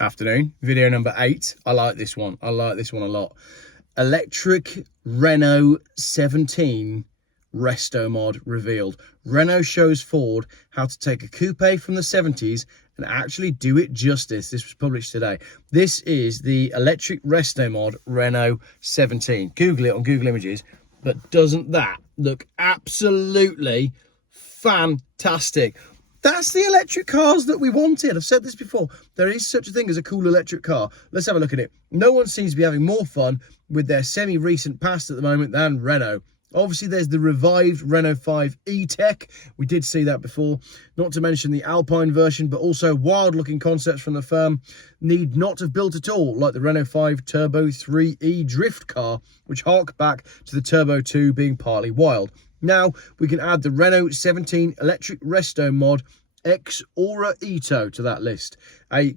Afternoon. Video number 8. I like this one. I like this one a lot. Electric Renault 17 Restomod revealed. Renault shows Ford how to take a coupe from the 70s and actually do it justice. This was published today. This is the electric Restomod Renault 17. Google it on Google Images. But doesn't that look absolutely fantastic? That's the electric cars that we wanted. I've said this before. There is such a thing as a cool electric car. Let's have a look at it. No one seems to be having more fun with their semi-recent past at the moment than Renault. Obviously, there's the revived Renault 5 E-Tech. We did see that before. Not to mention the Alpine version, but also wild-looking concepts from the firm need not have built at all, like the Renault 5 Turbo 3E drift car, which hark back to the Turbo 2 being partly wild. Now, we can add the Renault 17 electric Restomod X Aura Ito to that list. A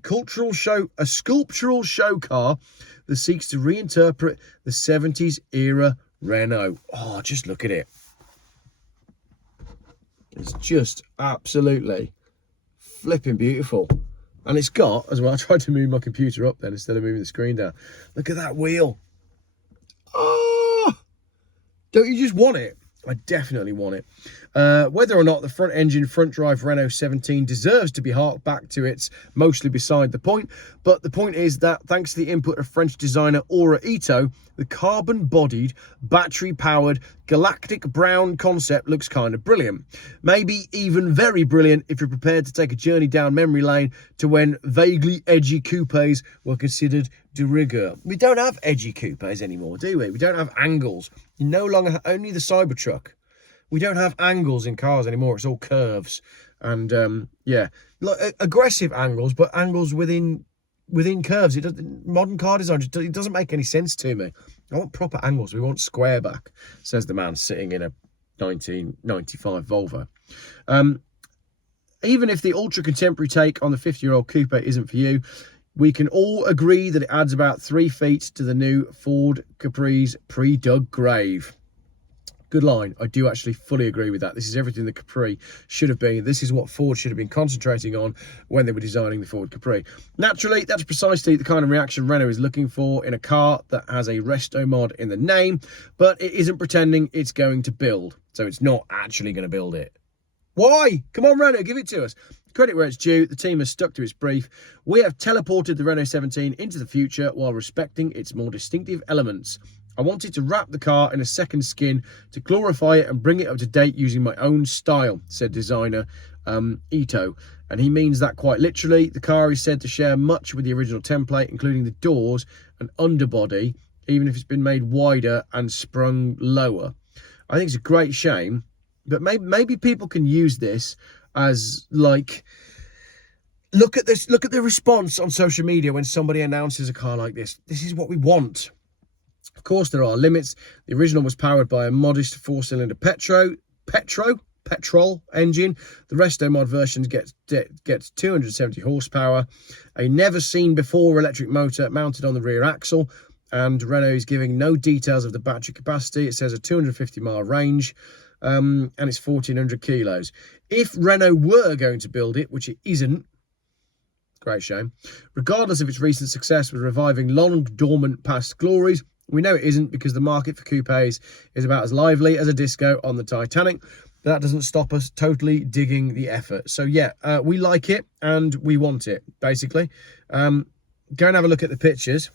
sculptural show car that seeks to reinterpret the 70s era Renault. Oh, just look at it. It's just absolutely flipping beautiful. And it's got, as well, I tried to move my computer up then instead of moving the screen down. Look at that wheel. Oh, don't you just want it? I definitely want it. Whether or not the front engine, front drive Renault 17 deserves to be harked back to, it's mostly beside the point. But the point is that thanks to the input of French designer Aura Ito, the carbon-bodied, battery-powered, galactic brown concept looks kind of brilliant. Maybe even very brilliant if you're prepared to take a journey down memory lane to when vaguely edgy coupes were considered de rigueur. We don't have edgy coupes anymore, do we? We don't have angles. You no longer have only the Cybertruck. We don't have angles in cars anymore. It's all curves and yeah, like aggressive angles, but angles within curves. Modern car design it doesn't make any sense to me. I want proper angles. We want square back, says the man sitting in a 1995 Volvo. Even if the ultra contemporary take on the 50-year-old coupe isn't for you, we can all agree that it adds about 3 feet to the new Ford Capri's pre-dug grave. Good line. I do actually fully agree with that. This is everything the Capri should have been. This is what Ford should have been concentrating on when they were designing the Ford Capri. Naturally, that's precisely the kind of reaction Renault is looking for in a car that has a Restomod in the name, but it isn't pretending it's going to build. So it's not actually going to build it. Why? Come on, Renault, give it to us. Credit where it's due, the team has stuck to its brief. We have teleported the Renault 17 into the future while respecting its more distinctive elements. I wanted to wrap the car in a second skin to glorify it and bring it up to date using my own style, said designer Ito. And he means that quite literally. The car is said to share much with the original template, including the doors and underbody, even if it's been made wider and sprung lower. I think it's a great shame, but maybe people can use this as like, look at this, look at the response on social media when somebody announces a car like this. This is what we want. Of course, there are limits. The original was powered by a modest 4-cylinder petrol engine. The Restomod version gets 270 horsepower, a never-seen-before electric motor mounted on the rear axle, and Renault is giving no details of the battery capacity. It says a 250-mile range, and it's 1,400 kilos. If Renault were going to build it, which it isn't, great shame, regardless of its recent success with reviving long-dormant past glories, we know it isn't, because the market for coupes is about as lively as a disco on the Titanic. But that doesn't stop us totally digging the effort. So yeah, we like it and we want it, basically. Go and have a look at the pictures,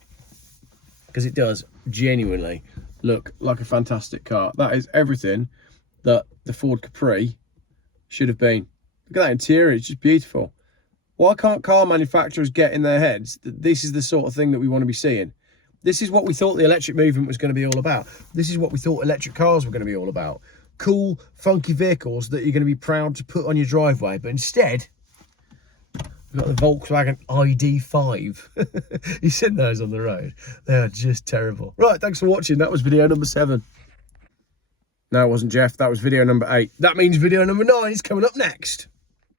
because it does genuinely look like a fantastic car. That is everything that the Ford Capri should have been. Look at that interior, it's just beautiful. Why can't car manufacturers get in their heads that this is the sort of thing that we want to be seeing? This is what we thought the electric movement was going to be all about. This is what we thought electric cars were going to be all about. Cool, funky vehicles that you're going to be proud to put on your driveway. But instead, we've got the Volkswagen ID.5. You've seen those on the road. They are just terrible. Right, thanks for watching. That was video number 7. No, it wasn't Geoff. That was video number 8. That means video number 9 is coming up next.